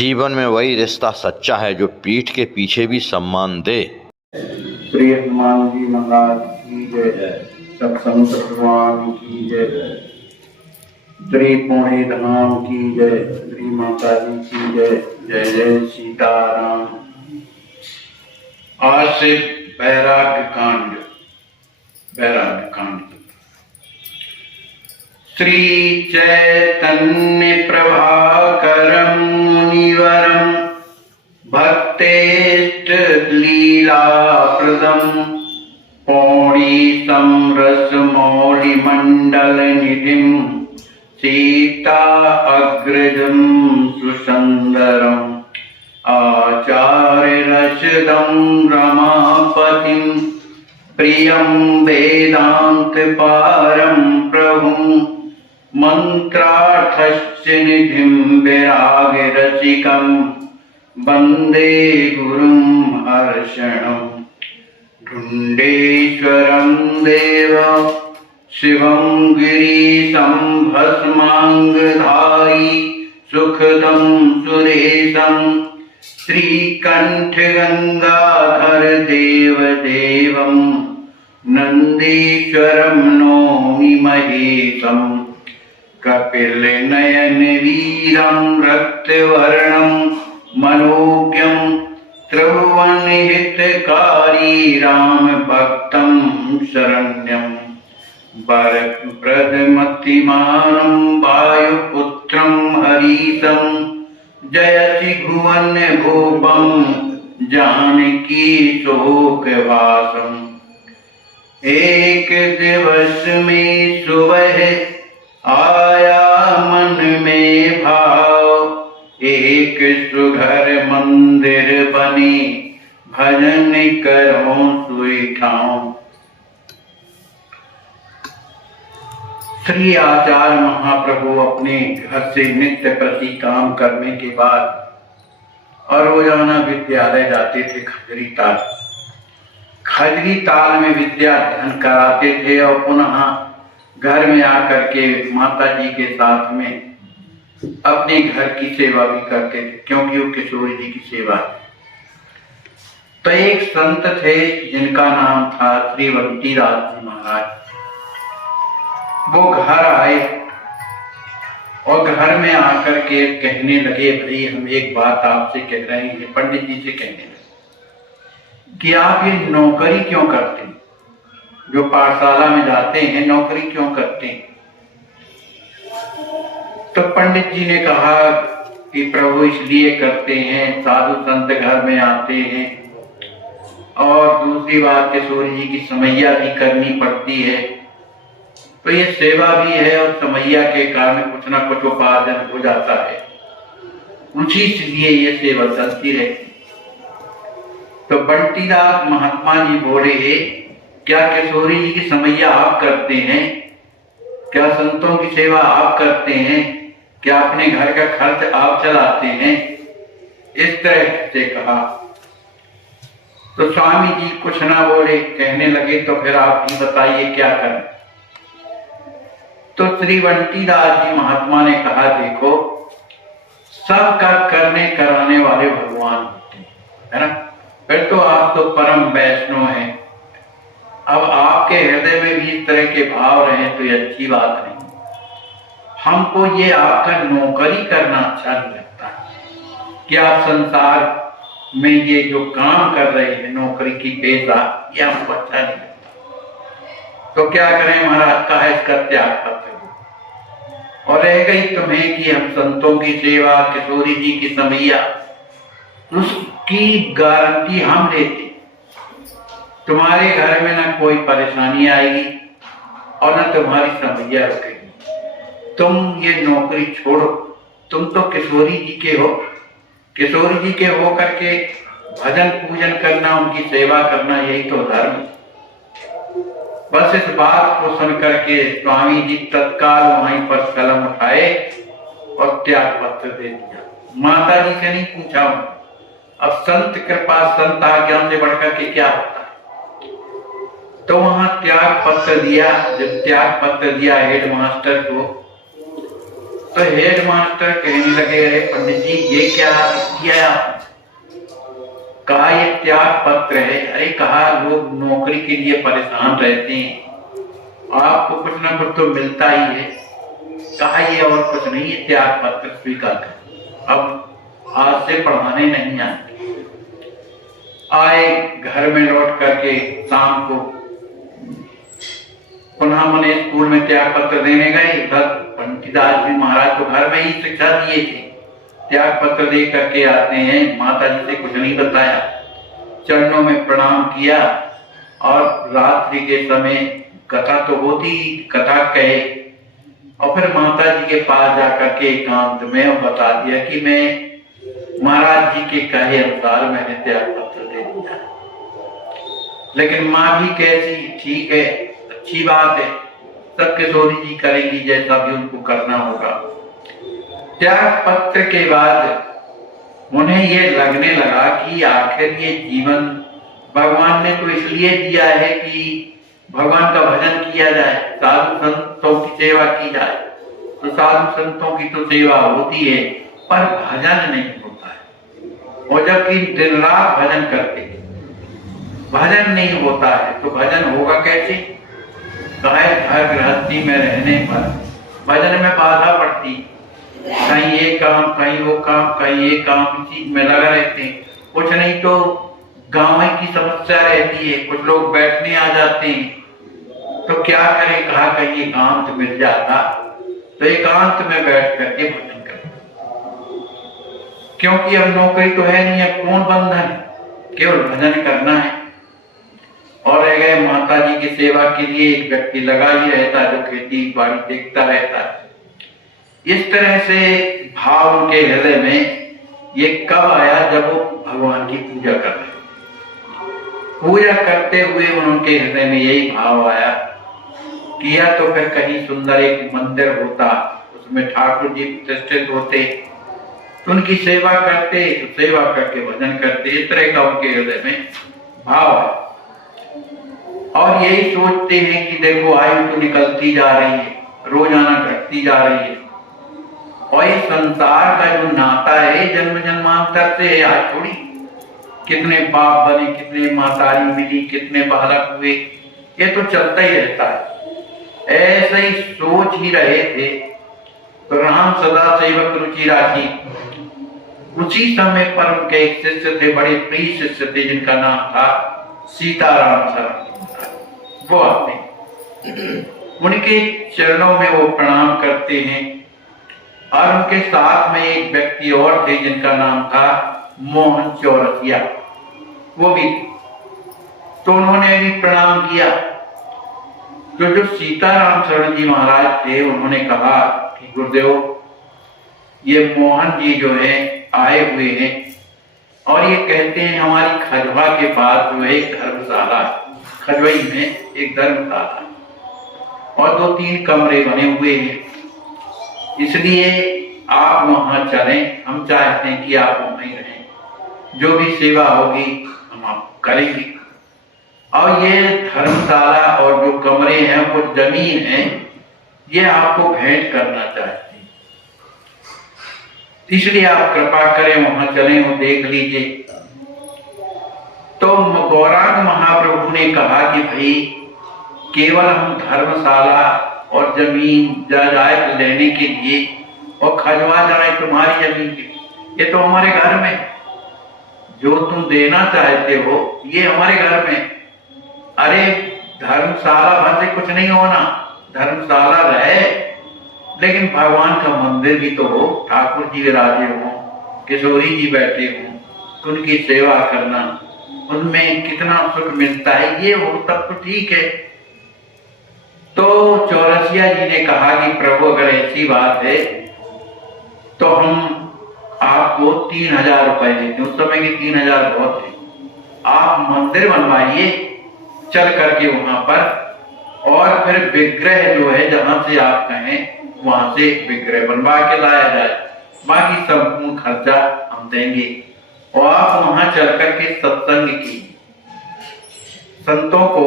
जीवन में वही रिश्ता सच्चा है जो पीठ के पीछे भी सम्मान दे। श्री हनुमान जी महाराज की जय, सत्संग भगवान की जय, श्री पुणे धाम की जय, श्री माता जी की जय। जय जय सीताराम। आज से वैराग्य कांड। श्री चैतन्य प्रभाकरं मुनिवरं भक्तेष्ट लीलाप्रदं पौणीतं रसमौलिमण्डलनिधिं सीता अग्रजं सुसुन्दरम् आचार्य रसदं रमापतिं प्रियं वेदांत पारं प्रभुं मंत्रार्थस्य निधिं विराग रसिकं वंदे गुरुं हर्षणं। ढुण्डेश्वरं देव शिवं गिरीशं भस्मांगधारी सुखदं सुरेशं श्रीकंठ गंगाधर देवदेवं नंदीश्वरं नौमि महेशं। कपिल नयन वीरं रक्तवर्णं मनोज्ञं त्रिभुवन हितकारी राम भक्तं शरण्यं। वरप्रदमतिमानं वायुपुत्रं हरीशं जयति भुवन भूपं जानकी शोकवासम्। एक दिवस में सुबह आया मन में भाव, एक सुघर मंदिर बने भजन करो सोई ठाव। श्री आचार्य महाप्रभु अपने घर से नित्य प्रति काम करने के बाद और रोजाना विद्यालय जाते थे। खजरी ताल में विद्या अध्ययन कराते थे और पुनः घर में आकर के माता जी के साथ में अपने घर की सेवा भी करते थे, क्योंकि वो किशोरी जी की सेवा थी। तो एक संत थे जिनका नाम था श्रीवंती दास जी महाराज। वो घर आए और घर में आकर के कहने लगे, भाई हम एक बात आपसे कह रहे हैं। पंडित जी से कहने लगे कि आप ये नौकरी क्यों करते हैं, जो पाठशाला में जाते हैं नौकरी क्यों करते हैं। तो पंडित जी ने कहा कि प्रभु इसलिए करते हैं, साधु संत घर में आते हैं और दूसरी बात किशोरी जी की समैया भी करनी पड़ती है, तो ये सेवा भी है और समैया के कारण कुछ ना कुछ उपार्जन हो जाता है, उसी लिए ये सेवा चलती रहती। तो बंटीदास महात्मा जी बोले, क्या किशोरी जी की समैया आप करते हैं, क्या संतों की सेवा आप करते हैं, क्या अपने घर का खर्च आप चलाते हैं। इस तरह से कहा तो स्वामी जी कुछ ना बोले, कहने लगे तो फिर आप ही बताइए क्या करें। तो श्री बंटीदास जी महात्मा ने कहा, देखो सबका करने कराने वाले भगवान होते हैं, है ना। फिर तो आप तो परम वैष्णव हैं, अब आपके हृदय में भी इस तरह के भाव रहे तो ये अच्छी बात नहीं। हमको ये आपका नौकरी करना अच्छा नहीं लगता कि आप संसार में ये जो काम कर रहे हैं नौकरी की पेशा, ये हमको अच्छा नहीं लगता। तो क्या करें महाराज, का है इसका त्याग पत्र। और रह गई तुम्हें कि हम संतों की सेवा, किशोरी जी की समैया, उसकी गारंटी हम लेते। तुम्हारे घर में ना कोई परेशानी आएगी और ना तुम्हारी समैया रुकेगी। तुम ये नौकरी छोड़ो, तुम तो किशोरी जी के हो, किशोरी जी के हो करके भजन पूजन करना, उनकी सेवा करना, यही तो धर्म। बस इस बात को सुन करके स्वामी जी तत्काल वहीं पर कलम उठाए और त्याग पत्र दे दिया। माता जी से नहीं पूछा। अब संत कृपा, संत आज्ञा से बढ़कर के क्या होता है। तो वहां त्याग पत्र दिया। जब त्याग पत्र दिया हेडमास्टर को, तो हेड मास्टर कहने लगे, अरे पंडित जी ये क्या किया आपने? कहा ये त्याग पत्र है। अरे कहा लोग नौकरी के लिए परेशान रहते हैं, आपको कुछ ना कुछ तो मिलता ही है। कहा ये और कुछ नहीं, ये त्याग पत्र स्वीकार कर, अब आज से पढ़ाने नहीं आते। आए घर में लौट करके शाम को पुनः मने स्कूल में त्याग पत्र देने गए। उधर पंडितदास जी महाराज तो घर में ही शिक्षा दिए थे, त्याग पत्र दे करके आते हैं, माता जी से कुछ नहीं बताया, चरणों में प्रणाम किया और रात्रि के समय कथा तो होती, कथा कहे और फिर माता जी के पास जाकर के एकांत में बता दिया कि मैं महाराज जी के कहे अनुसार मैंने त्याग पत्र दे दिया। लेकिन माँ भी कैसी, ठीक है, अच्छी बात है, सब किशोरी जी करेंगी जैसा भी उनको करना होगा। त्याग पत्र के बाद उन्हें ये लगने लगा कि आखिर ये जीवन भगवान ने तो इसलिए दिया है कि भगवान का भजन किया जाए, साधु संतों की सेवा की जाए। तो साधु संतों की तो सेवा होती है पर भजन नहीं होता है, और जबकि दिन रात भजन करते हैं, भजन नहीं होता है तो भजन होगा कैसे? घर गृहस्थी में रहने पर भजन में बाधा पड़ती, कहीं ये काम कहीं वो काम कहीं ये काम, इसी में लगा रहते हैं। कुछ नहीं तो गांव की समस्या रहती है, कुछ लोग बैठने आ जाते हैं तो क्या करें? कहा कहीं एकांत मिल जाता तो एकांत में बैठ करके भजन करें, क्योंकि अब नौकरी तो है नहीं, अब कौन बंधन, केवल भजन करना है। और रह गए माता जी की सेवा के लिए एक व्यक्ति लगा ही रहता है जो खेती बाड़ी देखता रहता है। इस तरह से भाव उनके हृदय में ये कब आया? जब वो भगवान की पूजा कर रहे, पूजा करते हुए उनके हृदय में यही भाव आया कि या तो फिर कहीं सुंदर एक मंदिर होता, उसमें ठाकुर जी प्रतिष्ठित होते तो उनकी सेवा करते, तो सेवा करके भजन करते। इस तरह का उनके हृदय में भाव है। और यही सोचते हैं कि देखो आयु तो निकलती जा रही है, रोजाना घटती जा रही है, और ये संसार का जो नाता है जन्म जन्मांतर से है, आज थोड़ी कितने बाप बने, कितने मातारी मिली, कितने बालक हुए, ये तो चलता ही रहता है। ऐसे ही सोच ही रहे थे तो राम सदा सेवक रुचि राखी। उसी समय पर उनके एक शिष्य थे, बड़े प्रिय शिष्य थे, जिनका नाम था सीताराम शरण। वो आते, उनके चरणों में वो प्रणाम करते हैं। और उनके साथ में एक व्यक्ति और थे जिनका नाम था मोहन चौरसिया, वो भी, तो उन्होंने भी प्रणाम किया। तो जो सीताराम शरण जी महाराज थे उन्होंने कहा कि गुरुदेव ये मोहन जी जो है आए हुए हैं और ये कहते हैं हमारी खजवा के पास जो है एक धर्मशाला, खजवई में एक धर्मशाला और 2-3 कमरे बने हुए हैं, इसलिए आप वहां चलें, हम चाहते हैं कि आप वहीं रहें, जो भी सेवा होगी हम आप करेंगे। और ये धर्मशाला और जो कमरे हैं वो जमीन है, ये आपको भेंट करना चाहते हैं, इसलिए आप कृपा करें वहां चलें और देख लीजिए। तो गौरांग महाप्रभु ने कहा कि भाई केवल हम धर्मशाला और जमीन जायदाद लेने के लिए और खजवा जाए तुम्हारी जमीन की, ये तो हमारे घर में, जो तुम देना चाहते हो ये हमारे घर में। अरे धर्मशाला भर से कुछ नहीं होना, धर्मशाला रहे लेकिन भगवान का मंदिर भी तो हो, ठाकुर जी विराजे हो, किशोरी जी बैठे हो, उनकी सेवा करना, उनमें कितना सुख मिलता है, ये हो तब तो ठीक है। तो चौरसिया जी ने कहा कि प्रभु अगर ऐसी बात है तो हम आपको 3000 रुपए देते हैं, उस समय के 3000 बहुत है, आप मंदिर बनवाइए चल करके वहां पर, और फिर विग्रह जो है जहां से आप कहें वहां से विग्रह बनवा के लाया जाए, बाकी संपूर्ण खर्चा हम देंगे, और आप वहां चल करके सत्संग की, संतों को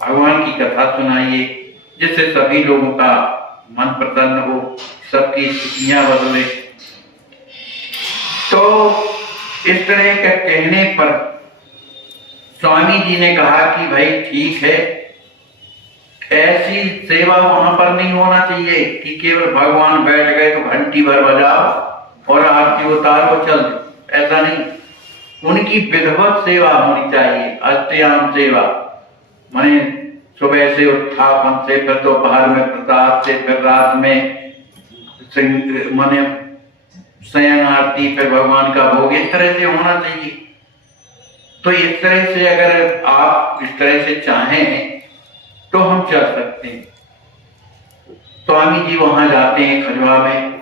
भगवान की कथा सुनाइए, जिससे सभी लोगों का मन प्रसन्न हो, सबकी स्थितियां बदले। तो इस तरह के कहने पर स्वामी जी ने कहा कि भाई ठीक है, ऐसी सेवा वहां पर नहीं होना चाहिए कि केवल भगवान बैठ गए तो घंटी भर बजाओ और आरती उतारो चल, ऐसा नहीं। उनकी विधिवत सेवा होनी चाहिए, अष्टयाम सेवा, माने सुबह से उत्थापन से, फिर दोपहर में प्रसाद से, फिर रात में माने शयन आरती, फिर भगवान का भोग, इस तरह से होना चाहिए। तो इस तरह से अगर आप इस तरह से चाहें तो हम चल सकते हैं। स्वामी जी वहां जाते हैं खजवा में,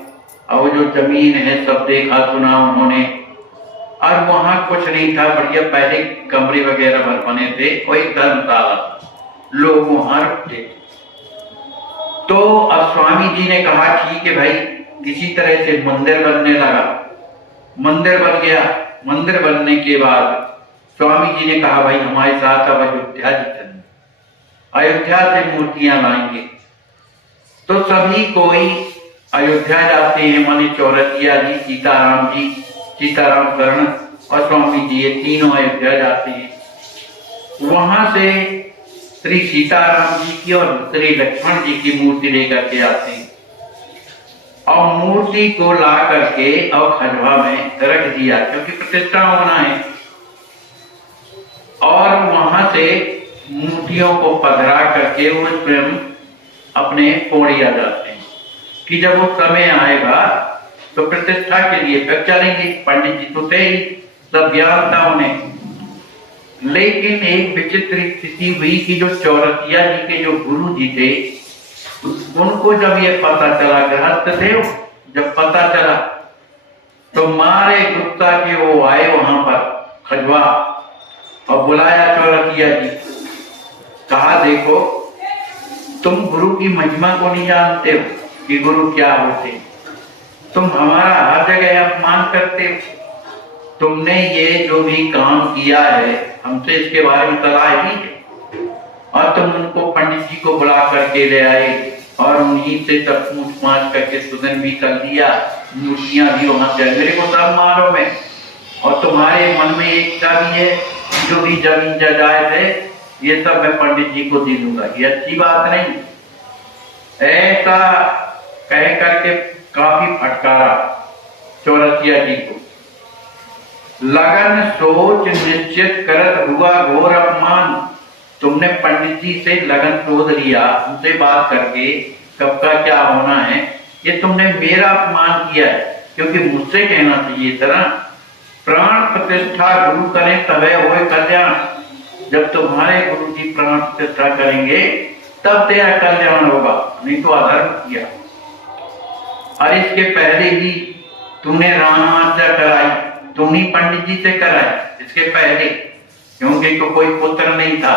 और जो जमीन है सब देखा सुना उन्होंने, और वहां कुछ नहीं था, बढ़िया पहले कमरे वगैरह बने थे, कोई धर्मशाला, लोग वहां रुकते। तो अब स्वामी जी ने कहा ठीक है भाई, किसी तरह से मंदिर बनने लगा, मंदिर बन गया। मंदिर बनने के बाद स्वामी जी ने कहा भाई हमारे साथ अब अयोध्या जी चलें, अयोध्या से मूर्तियां लाएंगे। तो सभी कोई अयोध्या जाते हैं, माने चौरसिया जी, सीताराम शरण और स्वामी जी, ये तीनों अयोध्या जाते हैं। वहां से श्री सीताराम जी की और श्री लक्ष्मण जी की मूर्ति लेकर के आते हैं, और मूर्ति को ला करके और खजवा में रख दिया, क्योंकि प्रतिष्ठा होना है। और वहां से मूर्तियों को पधरा करके वो स्वयं अपने पौड़िया जाते हैं कि जब वो समय आएगा तो प्रतिष्ठा के लिए फिर चलेंगे। पंडित जी तो थे ही, सब ज्ञान था उन्हें। लेकिन एक विचित्र स्थिति हुई कि जो चौरसिया जी के जो गुरु जी थे, उनको जब ये पता चला, गृहस्थ थे, जब पता चला तो मारे गुप्ता के वो आए वहां पर खजवा और बुलाया चौरसिया जी, कहा देखो तुम गुरु की महिमा को नहीं जानते हो कि गुरु क्या होते, तुम हमारा हर जगह अपमान करते हो, तुमने ये जो भी काम किया है हमसे इसके बारे में सलाह दी है, और तुम उनको पंडित जी को बुला करके ले आए और उन्हीं से सब पूछ पाछ करके सुधन भी कर दिया, मूर्तियां भी वहां से मेरे को सब मालूम है, और तुम्हारे मन में एकता भी है, जो भी जमीन जायदाद है ये सब मैं पंडित जी को दे दूंगा, ये अच्छी बात नहीं। ऐसा कह करके काफी फटकारा चौरसिया जी को। लगन सोच निश्चित करत हुआ घोर अपमान, तुमने पंडित जी से लगन सोच लिया, उनसे बात करके कब का क्या होना है, ये तुमने मेरा अपमान किया है, क्योंकि मुझसे कहना चाहिए तरह प्राण प्रतिष्ठा गुरु करें तबे होए कल्याण, जब तुम्हारे गुरु जी प्राण प्रतिष्ठा करेंगे तब तेरा कल्याण होगा, नहीं तो अधर्म किया। और इसके पहले ही तूने रामार्चा कराई, तुम ही पंडित जी से कराई इसके पहले, क्योंकि तो कोई पुत्र नहीं था,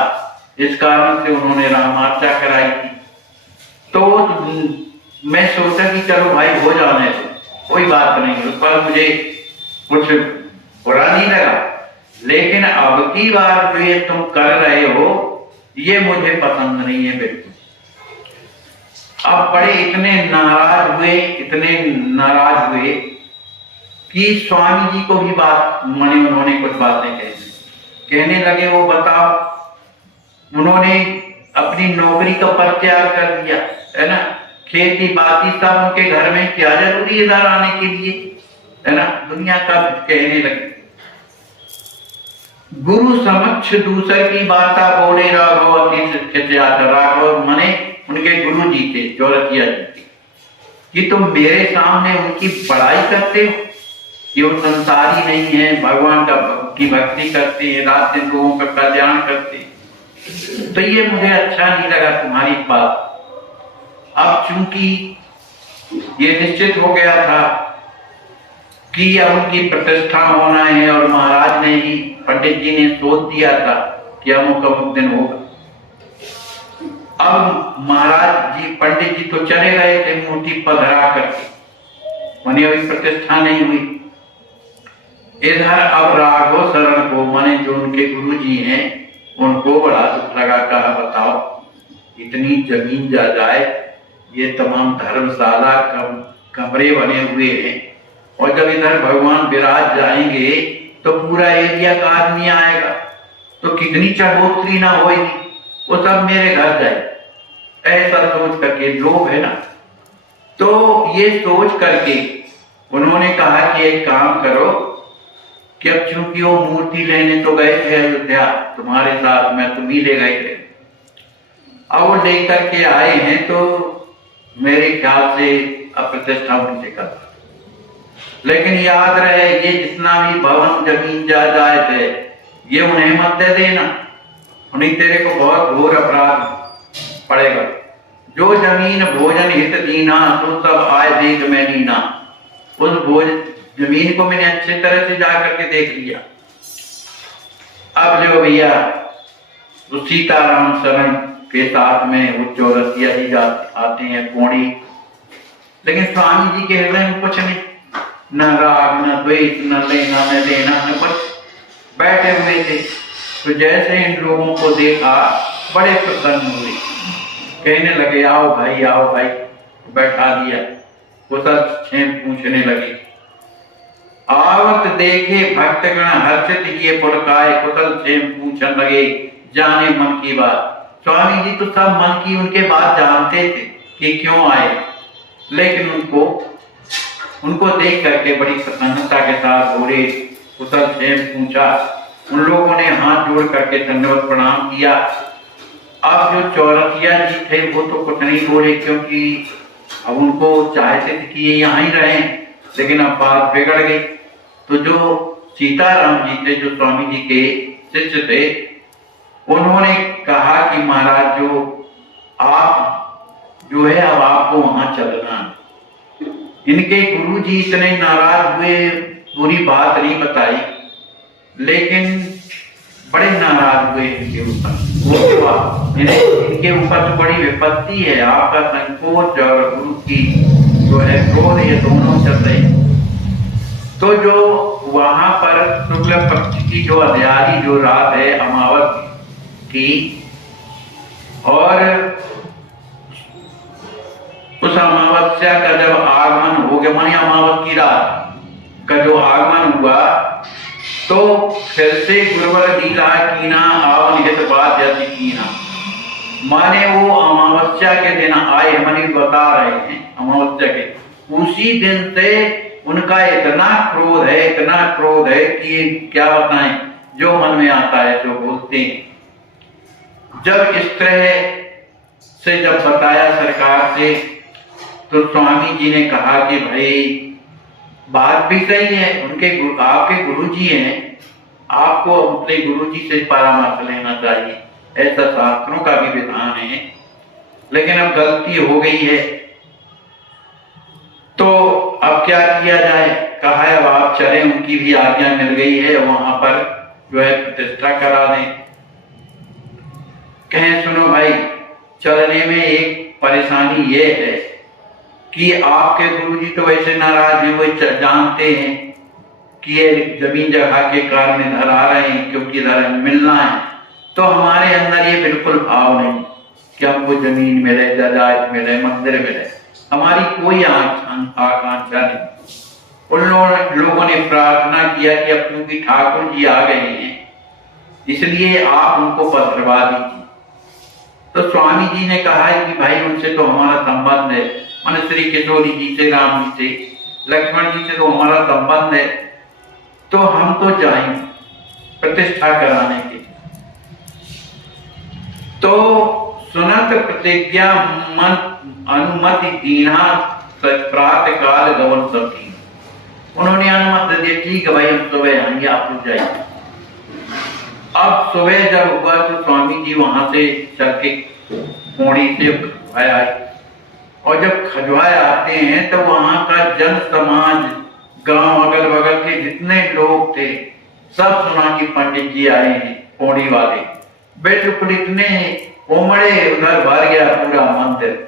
इस कारण से उन्होंने रामार्चा कराई थी। तो मैं सोचा कि चलो भाई हो जाने दो, कोई बात नहीं, उस पर मुझे कुछ बुरा नहीं लगा, लेकिन अब की बार जो ये तुम कर रहे हो ये मुझे पसंद नहीं है बिल्कुल। अब बड़े इतने नाराज हुए कि स्वामी जी को भी बात माने, उन्होंने कुछ बातें कहने लगे। वो बताओ, उन्होंने अपनी नौकरी का परित्याग कर दिया है ना, खेती बाती सब उनके घर में, क्या जरूरी इधर आने के लिए है ना, दुनिया का कहने लगे। गुरु समक्ष दूसरे की बाता बोले राघव अति राघव मने उनके गुरु जी थे चौरसिया जी थे, कि तुम मेरे सामने उनकी बड़ाई करते हो कि वो संसारी नहीं है, भगवान की भक्ति करते हैं, रात दिन लोगों का कल्याण करते हैं, तो ये मुझे अच्छा नहीं लगा तुम्हारी बात। अब चूंकि ये निश्चित हो गया था कि अब उनकी प्रतिष्ठा होना है, और महाराज ने ही, पंडित जी ने सोच दिया था कि अमुक दिन होगा। अब महाराज जी, पंडित जी तो चले गए थे मूर्ति पधरा करके, माने अभी प्रतिष्ठा नहीं हुई। इधर अब राघव शरण को, माने जो उनके गुरु जी हैं, उनको बड़ा दुख लगा, कहा बताओ इतनी जमीन जायदाद, ये तमाम धर्मशाला कमरे बने हुए हैं, और जब इधर भगवान विराज जाएंगे तो पूरा एरिया का आदमी आएगा, तो कितनी चढ़ोतरी ना होगी, वो सब मेरे घर जाए, ऐसा सोच करके लोग है ना। तो ये सोच करके उन्होंने कहा कि एक काम करो कि अब चूंकि वो मूर्ति लेने तो गए थे अयोध्या तुम्हारे साथ में, तुम ही ले गए थे, अब वो लेकर के आए हैं तो मेरे ख्याल से अप्रतिष्ठा उनसे कर, लेकिन याद रहे ये जितना भी भवन जमीन जायदाद है ये उन्हें मत दे देना, उन्हें तेरे को बहुत घोर अपराध पड़ेगा। जो जमीन भोजन हित दीना तो सब आय देख मैं नीना, उस जमीन को मैंने अच्छे तरह से जा करके देख लिया। अब जो भैया उस सीताराम शरण के साथ में वो चौरसिया जी आते हैं पौड़ी, लेकिन स्वामी जी के हृदय में कुछ नहीं, न राग न द्वेष न लेना न देना न कुछ, बैठे हुए थे। तो जैसे इन लोगों को देखा बड़े प्रसन्न हुए, कहने लगे आओ भाई, बैठा दिया, वो सब क्षेम पूछने लगे। आवत देखे भक्तगण हर्षित किए पुलकाय, कुशल क्षेम पूछने लगे जाने मन की बात। स्वामी जी तो सब मन की उनके बात जानते थे कि क्यों आए, लेकिन उनको देख करके बड़ी प्रसन्नता के साथ बोले, कुशल क्षेम पूछा। उन लोगों ने हाथ जोड़ करके धन्यवाद प्रणाम किया। अब जो चौरसिया जी थे वो तो कुछ नहीं बोले, क्योंकि अब उनको चाहते थे कि ये यहाँ ही रहें, लेकिन अब बात बिगड़ गई। तो जो सीताराम जी थे, जो स्वामी जी के शिष्य थे, उन्होंने कहा कि महाराज आप जो है अब आपको वहां चलना। इनके गुरु जी इतने नाराज हुए, पूरी बात नहीं बताई, लेकिन बड़े नाराज हुए इनके ऊपर। इनके ऊपर तो बड़ी विपत्ति है, आपका संकोच और गुरु की जो है क्रोध, ये दोनों चल रहे। तो जो वहां पर शुक्ल पक्ष की जो अध्यारी जो रात है अमावस की, और उस अमावस्या का जब आगमन हो गया, मानी अमावस की रात का जो आगमन हुआ, तो फिर से गुरुवर लीला कीना आवन हित बात यदि कीना, माने वो अमावस्या के दिन आए, मानी बता रहे हैं अमावस्या के उसी दिन से उनका इतना क्रोध है कि क्या बताएं, जो मन में आता है जो बोलते हैं। जब इस तरह से जब बताया सरकार से, तो स्वामी जी ने कहा कि भाई बात भी सही है, आपके गुरुजी हैं, आपको अपने गुरुजी से परामर्श लेना चाहिए, ऐसा शास्त्रों का भी विधान है। लेकिन अब गलती हो गई है, तो अब क्या किया जाए। कहा है अब आप चले, उनकी भी आज्ञा मिल गई है, वहां पर जो है प्रतिष्ठा करा दें। कहें सुनो भाई, चलने में एक परेशानी ये है कि आपके गुरुजी तो वैसे नाराज हैं, वो जानते हैं कि ये जमीन जगह के कारण इधर आ रहे हैं क्योंकि इधर मिलना है, तो हमारे अंदर ये बिल्कुल भाव नहीं कि हमको जमीन मिले, जायदाद मिले, मंदिर मिले, हमारी कोई आकांक्षा नहीं। उन लोगों ने प्रार्थना किया कि अब क्योंकि ठाकुर जी आ गए हैं इसलिए आप उनको पधरवा दीजिए। तो स्वामी जी ने कहा है कि भाई उनसे तो हमारा संबंध है, मन श्री किशोरी जी से, राम जी से, लक्ष्मण जी से तो हमारा संबंध है, तो हम तो जाएंगे प्रतिष्ठा कराने के। तो सुनत प्रतिज्ञा मन अनुमति दीना प्रातः काल गवन सकी, उन्होंने अनुमति दी, ठीक है भाई हम सुबह आएंगे, आप लोग जाइए। अब सुबह जब हुआ तो स्वामी जी वहां से चल के पौड़ी से खजुआए आए, और जब खजुआए आते हैं तो वहां का जन समाज, गांव अगल बगल के जितने लोग थे सब सुना कि पंडित जी आए हैं पौड़ी वाले, बिल्कुल इतने उमड़े, उधर भर गया पूरा मंदिर।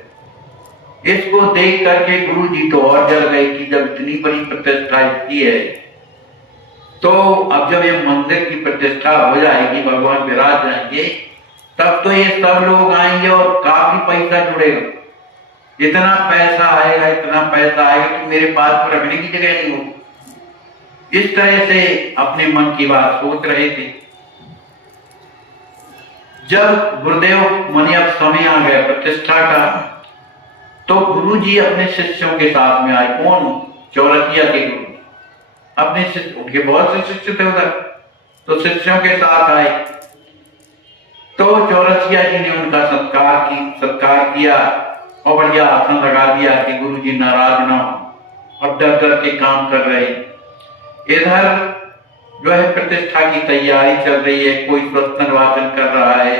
इसको देख करके गुरु जी तो और जल गए कि जब इतनी बड़ी प्रतिष्ठा इसकी है, तो अब जब ये मंदिर की प्रतिष्ठा हो जाएगी, भगवान विराज जाएंगे, तब तो ये सब लोग आएंगे और काफी पैसा जुड़ेगा। इतना पैसा आएगा कि मेरे पास तो रखने की जगह नहीं हो। इस तरह से अपने मन की बात सोच रहे थे। जब गुरुदेव मुनि अब समय आ गया प्रतिष्ठा का, तो गुरु जी अपने शिष्यों के साथ में आए। कौन? चौरसिया के गुरु अपने शिष्य, उनके बहुत से शिष्य थे उधर, तो शिष्यों के साथ आए। तो चौरसिया जी ने उनका सत्कार किया और बढ़िया आसन लगा दिया कि गुरु जी नाराज ना हो, और डर डर के काम कर रहे। इधर जो है प्रतिष्ठा की तैयारी चल रही है। कोई स्वस्तन वाचन कर रहा है,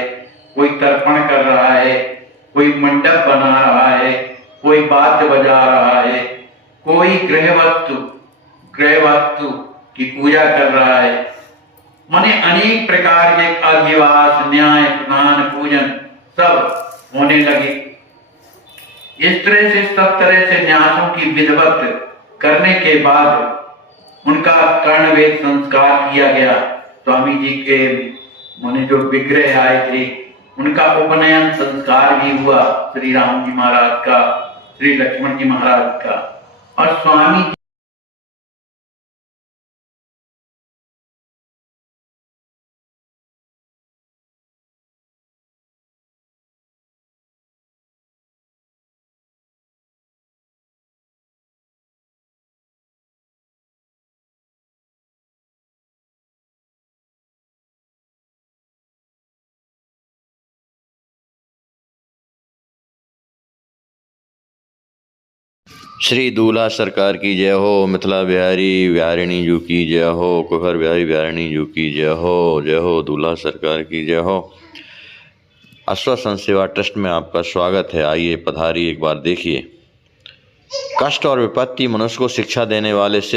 कोई तर्पण कर रहा है, कोई मंडप बना रहा है, कोई वाद्य बजा रहा है, कोई गृह वस्तु की पूजा कर रहा है। माने अनेक प्रकार के अधिवास, न्याय, स्नान, पूजन सब होने लगे। इस तरह से सब तरह से न्यासों की विधिवत करने के बाद उनका कर्णवेद संस्कार किया गया। स्वामी जी के माने जो विग्रह आए थे, उनका उपनयन संस्कार भी हुआ, श्री राम जी महाराज का, श्री लक्ष्मण जी महाराज का। और स्वामी श्री दूल्हा सरकार की जय हो, मिथिला बिहारी बिहारिणी जू की जय हो, कुहर बिहारी बिहारिणी जू की जय हो, दूल्हा सरकार की जय हो। आश्वासन सेवा ट्रस्ट में आपका स्वागत है। आइए पधारिए, एक बार देखिए। कष्ट और विपत्ति मनुष्य को शिक्षा देने वाले से